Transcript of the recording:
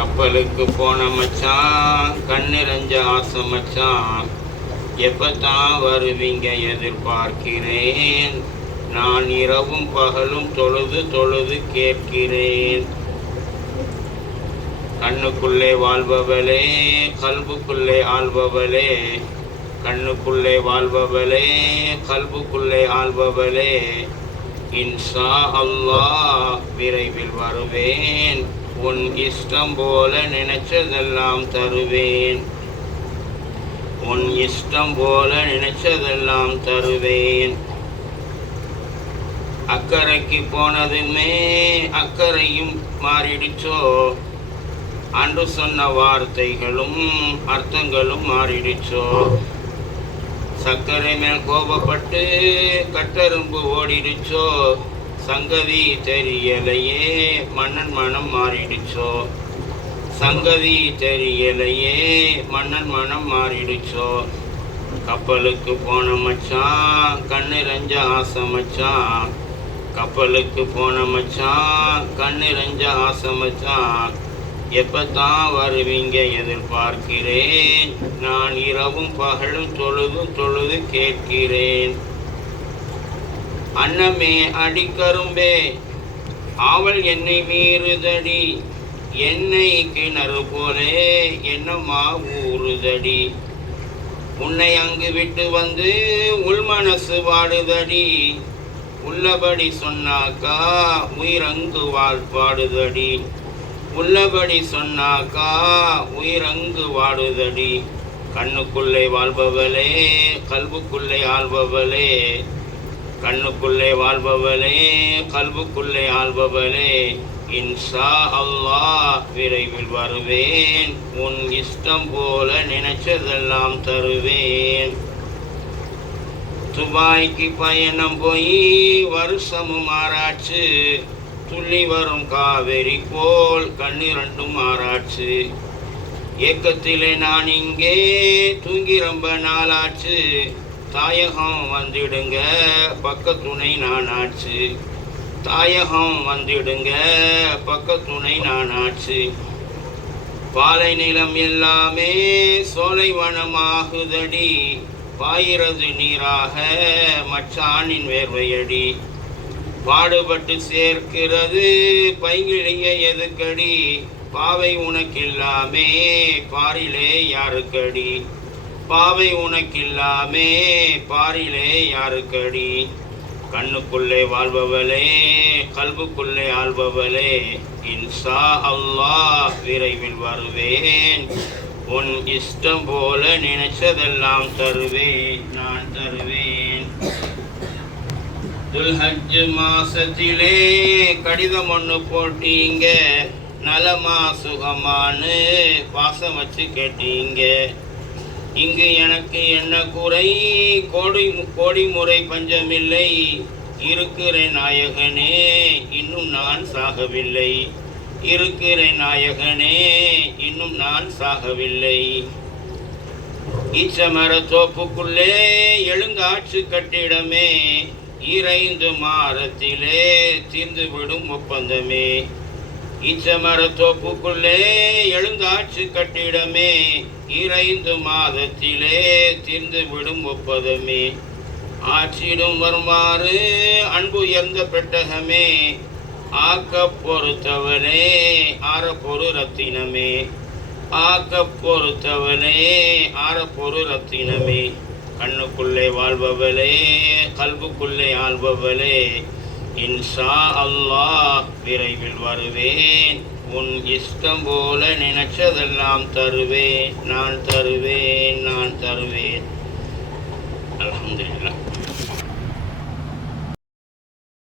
கப்பலுக்கு போன மச்சான் கண்ணிரஞ்ச ஆசை மச்சான். எப்பத்தான் வருவீங்க எதிர்பார்க்கிறேன். நான் இரவும் பகலும் தொழுது தொழுது கேட்கிறேன். கண்ணுக்குள்ளே வாழ்பவளே கல்புக்குள்ளே ஆள்பவளே. கண்ணுக்குள்ளே வாழ்பவளே கல்புக்குள்ளே ஆள்பவளே. இன்ஷா அல்லாஹ் விரைவில் வருவேன். உன் இஷ்டம் போல நினைச்சதெல்லாம் தருவேன். உன் இஷ்டம் போல நினைச்சதெல்லாம் தருவேன். அக்கறைக்கு போனதுமே அக்கறையும் மாறிடுச்சோ? அன்று சொன்ன வார்த்தைகளும் அர்த்தங்களும் மாறிடுச்சோ? சர்க்கரை மேல் கோபப்பட்டு கட்டரும்பு ஓடிடுச்சோ? சங்கதி தெரியலையே மன்னன் மனம் மாறிடுச்சோ? சங்கதி தெரியலையே மன்னன் மனம் மாறிடுச்சோ? கப்பலுக்கு போன மச்சான் கண்ணிரஞ்ச ஆசை மச்சான். கப்பலுக்கு போன மச்சான் கண்ணிரஞ்ச ஆசை மச்சான். எப்பத்தான் வருவீங்க எதிர்பார்க்கிறேன்? நான் இரவும் பகலும் தொழுது தொழுது கேட்கிறேன். அன்னமே அடிக்கரும்பே. ஆவல் என்னை மீறுதடி என்னை கிணறு போலே என்னம்மா ஊறுதடி. உன்னை அங்கு விட்டு வந்து உள்மனசு வாடுதடி உள்ளபடி சொன்னாக்கா உயிரங்கு வாழ்பாடுதடி உள்ளபடி சொன்னாக்கா உயிரங்கு வாடுதடி. கண்ணுக்குள்ளே வாழ்பவளே கல்புக்குள்ளே ஆள்பவளே கண்ணுக்குள்ளே வாழ்பவளே கல்புக்குள்ளே ஆள்பவளே இன்சா அல்லாஹ் விரைவில் வருவேன். உன் இஷ்டம் போல நினைச்சதெல்லாம் தருவேன். துபாய்க்கு பயணம் போய் வருஷமும் ஆராய்ச்சி. துள்ளி வரும் காவேரி போல் கண்ணிரண்டும் ஆராய்ச்சி. ஏக்கத்திலே நான் இங்கே தூங்கி ரொம்ப நாளாச்சு. தாயகம் வந்துடுங்க பக்கத்துணை நான் ஆச்சு தாயகம் வந்துடுங்க பக்கத்துணை நான் ஆச்சு பாலை நிலம் எல்லாமே சோலை வனமாகுதடி. பாயிறது நீராக மச்சானின் வேர்வையடி. பாடுபட்டு சேர்க்கிறது பைங்கிழிய எதுக்கடி? பாவை உனக்கில்லாமே பாரிலே யாருக்கடி? பாவை உனக்கில்லாமே பாரிலே யாருக்கடி? கண்ணுக்குள்ளே வாழ்பவளே கல்புக்குள்ளே ஆள்பவளே இன்சா அல்லாஹ் விரைவில் வருவேன். உன் இஷ்டம் போல நினைச்சதெல்லாம் தருவேன் நான் தருவேன். துல்ஹஜ் மாசத்திலே கடிதம் ஒன்று போட்டீங்க நலமா சுகமான்னு பாசம் வச்சு கேட்டீங்க. இங்கு எனக்கு என்ன குறை கோடி கோடி முறை பஞ்சமில்லை. இருக்கிறேன் நாயகனே இன்னும் நான் சாகவில்லை. இருக்கிறேன் நாயகனே இன்னும் நான் சாகவில்லை. இச்சமர தோப்புக்குள்ளே எழுங்காற்று கட்டிடமே இறைந்து மாறத்திலே தீர்ந்துவிடும் ஒப்பந்தமே. ஈச்சமர மரத்தோப்புக்குள்ளே எழுந்தாட்சி கட்டிடமே இறைந்து மாதத்திலே தீர்ந்து விடும் ஒப்பதமே. ஆட்சியிடும் வருமாறு அன்பு எந்த பெட்டகமே ஆக்க பொறுத்தவனே ஆரப்பொரு ரத்தினமே. ஆக்க பொறுத்தவனே ஆரப்பொரு ரத்தினமே. கண்ணுக்குள்ளே வாழ்பவளே கல்புக்குள்ளே ஆள்பவளே இன்ஷா அல்லாஹ் விரைவில் வருவேன். உன் இஷ்டம் போல நினைச்சதெல்லாம் தருவேன். நான் தருவேன் நான் தருவேன். அலமதுல்லா